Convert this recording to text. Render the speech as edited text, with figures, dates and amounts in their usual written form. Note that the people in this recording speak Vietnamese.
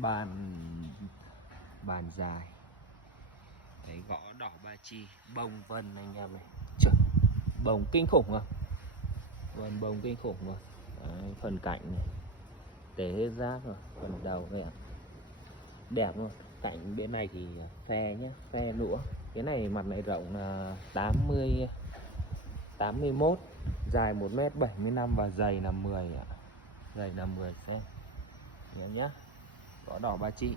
Bàn bàn dài. Đấy, gõ đỏ ba chi, bông vân anh em này. Trời, bông kinh khủng rồi. Vân bông kinh khủng rồi. Đấy, phần cạnh này để hết rác rồi, phần đầu này đẹp luôn. Cạnh bên này thì phe nhé, phe lũa. Cái này mặt này rộng là 81, dài 1m75 và dày là 10 ạ. Dày là 10 cm. Nhớ nhá. Gõ đỏ ba chi.